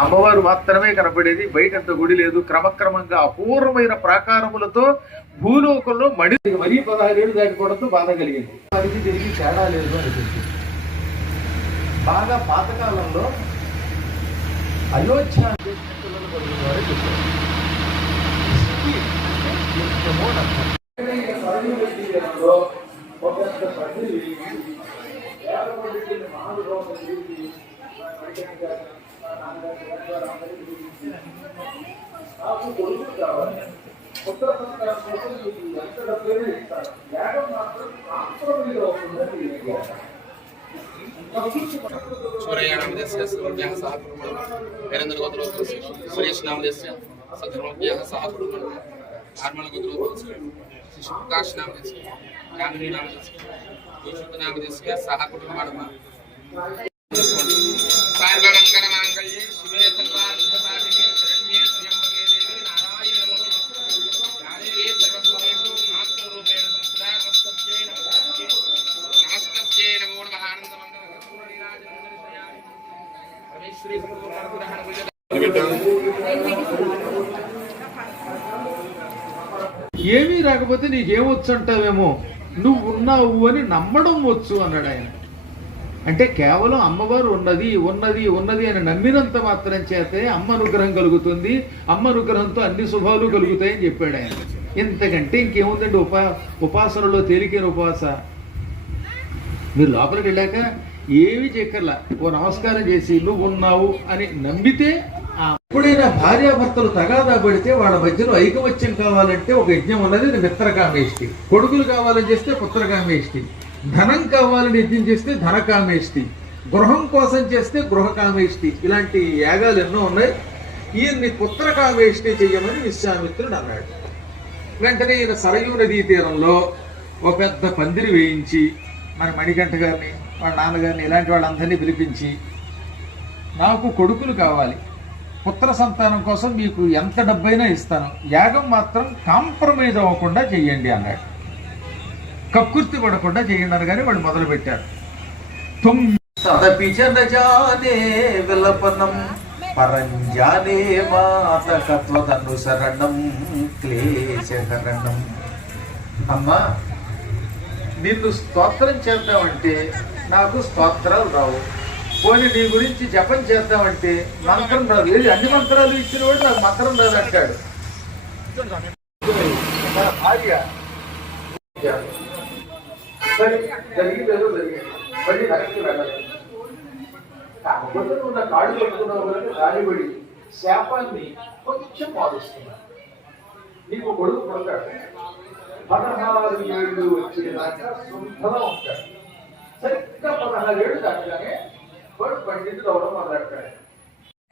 అమ్మవారు మాత్రమే కనపడేది, బయటంత గుడి లేదు. క్రమక్రమంగా అపూర్వమైన ప్రాకారములతో భూలోకంలో మడి మరీ 16 ఏళ్ళు దాటిపోవడంతో బాధ కలిగింది. వారికి తిరిగి తేడా లేదు అనిపించింది. బాగా పాతకాలంలో అయోధ్య सूर्य नामदेस्य सर्वज्ञः सह कुर्मः वीरेन्द्र गोत्रोस्य सुरेश नामदेस्य सर्वज्ञः सह कुर्मः आर्मल गोत्रोस्य शिशुप्रकाश नामदेस्य कामिनी नामदेस्य विशुद्ध नामदेस्य सह कुर्मः सर्वमंगल मांगल्ये शिवे सर्वार्थसाधिके शरण्ये त्र्यंबके देवी नारायणे नमोस्तुते यादेवी सर्वभूतेषु मातृरूपेण संस्थिता नमस्तस्यै नमो नमः आनन्दमङ्गल ఏమీ రాకపోతే నీకేమొచ్చు అంటావేమో, నువ్వు ఉన్నావు అని నమ్మడం వచ్చు అన్నాడు ఆయన. అంటే కేవలం అమ్మవారు ఉన్నది ఉన్నది ఉన్నది అని నమ్మినంత మాత్రం చేతే అమ్మ అనుగ్రహం కలుగుతుంది, అమ్మ అనుగ్రహంతో అన్ని శుభాలు కలుగుతాయని చెప్పాడు ఆయన. ఇంతకంటే ఇంకేముందండి ఉపాసనలో తేలికైన ఉపాస. మీరు లోపలికి వెళ్ళాక ఏమీ చెక్కర్లా, ఓ నమస్కారం చేసి నువ్వు ఉన్నావు అని నమ్మితే. ఎప్పుడైనా భార్యాభర్తలు తగాదా పడితే వాళ్ళ మధ్యలో ఐకమత్యం కావాలంటే ఒక యజ్ఞం ఉన్నది, మిత్రకామేష్టి. కొడుకులు కావాలని చేస్తే పుత్రకామేష్టి, ధనం కావాలని యజ్ఞం చేస్తే ధనకామేష్టి, గృహం కోసం చేస్తే గృహకామేష్టి. ఇలాంటి యాగాలు ఎన్నో ఉన్నాయి. ఈయన్ని పుత్రకామేష్టి చెయ్యమని విశ్వామిత్రుడు అన్నాడు. వెంటనే ఈయన సరయూ నదీ తీరంలో ఒక పెద్ద పందిరి వేయించి మన మణికంఠ గారిని, వాళ్ళ నాన్నగారిని, ఇలాంటి వాళ్ళందరినీ పిలిపించి, నాకు కొడుకులు కావాలి, పుత్ర సంతానం కోసం మీకు ఎంత డబ్బైనా ఇస్తాను, యాగం మాత్రం కాంప్రమైజ్ అవ్వకుండా చెయ్యండి అన్నాడు. కక్కుర్తి పడకుండా చేయండి అనగానే వాళ్ళు మొదలు పెట్టారు. విలపనం పరంజానే మాతకత్వదనుసరణం క్లేశకరణం. అమ్మా, నిన్ను స్తోత్రం చేద్దామంటే నాకు స్తోత్రాలు రావు, పోనీ నీ గురించి జపం చేద్దామంటే మంత్రం రాదు. ఏది అన్ని మంత్రాలు ఇచ్చిన వాడు నాకు మంత్రం రాదు అంటాడు. మన భార్య జరిగిందేదో జరిగింది, మళ్ళీ వెనక్కి వెళ్ళాలి. కాకపోతే నువ్వు నా కాళ్ళు పట్టుకున్నావు కనుక గాలిపడి శాపాన్ని కొంచెం మారుస్తున్నా. నీకు కొడుకు పుడతాడు, 16 ఏళ్ళు వచ్చేదాకా శుద్ధంగా ఉంటాడు. సరిగ్గా 16 ఏళ్ళు దాటగానే వాడు పండితుడు అవడం మొదలెట్టాడు.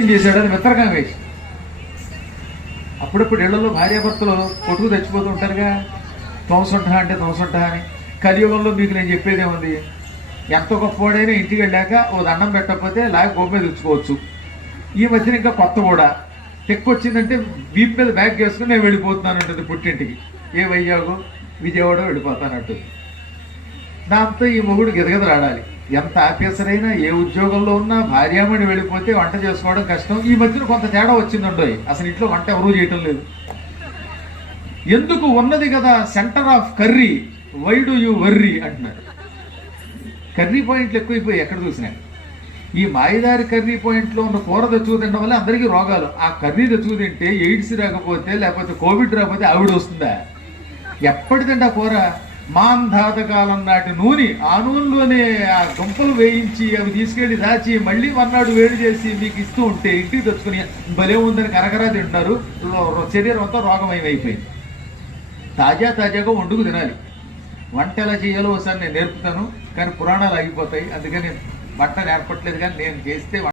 ఏం చేశాడని మిత్రకామేష్. అప్పుడప్పుడు ఇళ్లలో భార్యాభర్తలు కొట్టుకు తెచ్చిపోతూ ఉంటారుగా, తోమసొంట అంటే తోమసొంట అని. కలియుగంలో మీకు నేను చెప్పేదేముంది, ఎంత గొప్పవాడైనా ఇంటికి వెళ్ళాక ఓ దండం పెట్టకపోతే లాగా గొప్ప మీద తెచ్చుకోవచ్చు. ఈ మధ్యన ఇంకా కొత్త కూడా తెక్కొచ్చిందంటే వీప్ మీద బ్యాగ్ వేసుకుని నేను వెళ్ళిపోతున్నాను అంటుంది పుట్టింటికి. ఏ వైజాగో విజయవాడ వెళ్ళిపోతానంటుంది. దాంతో ఈ మొగుడు గిదగిదలాడాలి. ఎంత ఆఫీసర్ అయినా, ఏ ఉద్యోగంలో ఉన్నా భార్యామణి వెళ్ళిపోతే వంట చేసుకోవడం కష్టం. ఈ మధ్యన కొంత తేడా వచ్చిందండో, అసలు ఇంట్లో వంట ఎవరూ చేయటం లేదు. ఎందుకు ఉన్నది కదా centre of curry, why do you worry అంటున్నారు. కర్రీ పాయింట్లు ఎక్కువైపోయి ఎక్కడ చూసినా. ఈ మాయదారి కర్రీ పాయింట్లో ఉన్న కూర తెచ్చుకు తినడం వల్ల అందరికీ రోగాలు. ఆ కర్రీ తెచ్చుకు తింటే ఎయిడ్స్ రాకపోతే, లేకపోతే కోవిడ్ రాకపోతే ఆవిడ వస్తుందా? ఎప్పటిదంటే ఆ కూర మాంధాతకాలం నాటి నూనె, ఆ నూనెలోనే ఆ దుంపలు వేయించి అవి తీసుకెళ్లి దాచి మళ్ళీ మర్నాడు వేడి చేసి మీకు ఇస్తూ ఉంటే ఇంటికి తెచ్చుకుని భలే ఉందని కరకరా తింటున్నారు. శరీరం అంతా రోగమయమైపోయింది. తాజాగా వండుకు తినాలి. వంట ఎలా చేయాలో ఒకసారి నేను నేర్పుతాను, కానీ పురాణాలు ఆగిపోతాయి. అందుకని వంట నేర్పట్లేదు, కానీ నేను చేస్తే